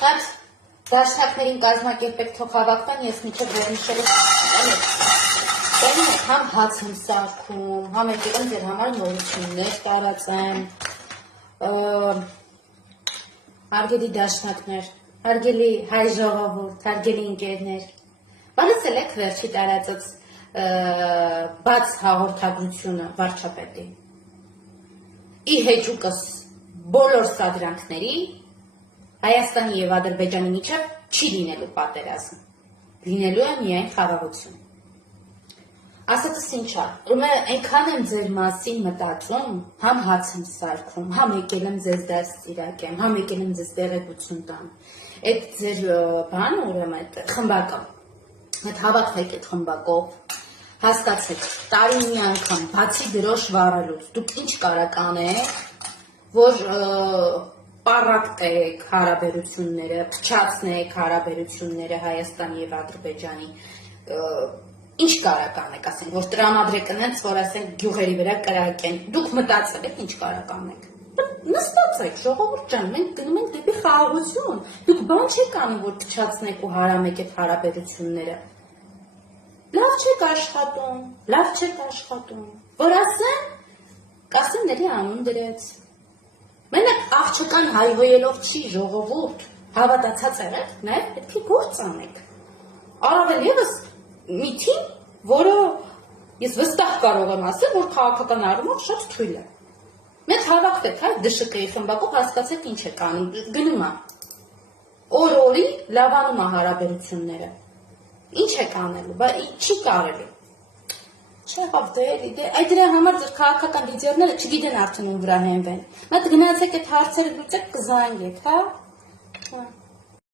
Այդ դաշնակներին կազմակերպեք թող հավաքվեն, ես միջև վերնիշերը տենում եք, համ հաց եմ սարքում, համ եկել եմ ձեր համար նորություններ տարածեմ, հարգելի դաշնակներ, հարգելի հայ ժողովուրդ, հարգելի ընկերներ, բանացել եք վերջի տարածած բաց հաղորդագրությունը վարչապետի։ Ի հեճուկս բոլոր սադրանքների Հայաստանի և Ադրբեջանի միջև չի լինելու պատերազմ, լինելու է միայն խաղաղություն։ Ասածս ինչա, այնքան եմ ձեր մասին մտածում, համ հաց եմ սարքում, համ եկել եմ ձեզ դաստիարակեմ, համ եկել եմ ձեզ տեղեկություն տամ։ Այդ ձեր բանը ուրեմն այդ խմբակը, այդ հավաքվեք այդ խմբակով, հասկացեք, տարին մի անգամ, բացի դրոշ վառելուց, դուք ինչ կարաք անեք, որ պառակտեք հարաբերությունները, փչացնեք հարաբերությունները Հայաստանի և Ադրբեջանի, ինչ կարաք անեք, ասենք, որ տրամադրեք ընենց, որ ասենք գյուղերի վրա կրակեն, դուք մտածել եք ինչ կարաք անեք, նստացեք, ժողովուրդ ջան, մենք գնում ենք դեպի խաղաղություն, դուք բան չեք անում, որ փչացնեք ու հարամեք այդ հարաբերությունները, լավ չեք աշխատում, որ ասեն, կասեն ների անուն դրեց, մենակ աղջկան հայհոյելով չի ժողովուրդ, հավատացած եղեք, նաև պետք է գործ անեք, առավել ևս մի թիմ, որը ես վստահ կարող եմ ասել, որ քաղաքական առումով շատ թույլ է, մեծ հավաքվեք այդ ԴՇԿ-ի խմբակով, հասկացեք ինչ եք անում, գնում է, օր-օրի լավանում է հարաբերությունները, ինչ եք անելու, չի կարելի, չեղավ այդ դրա համար ձեր քաղաքական լիդերները չգիտեն արդեն ում վրա հենվեն, մատ գնացեք այդ հարցերը լուծեք կզանգեք, հա?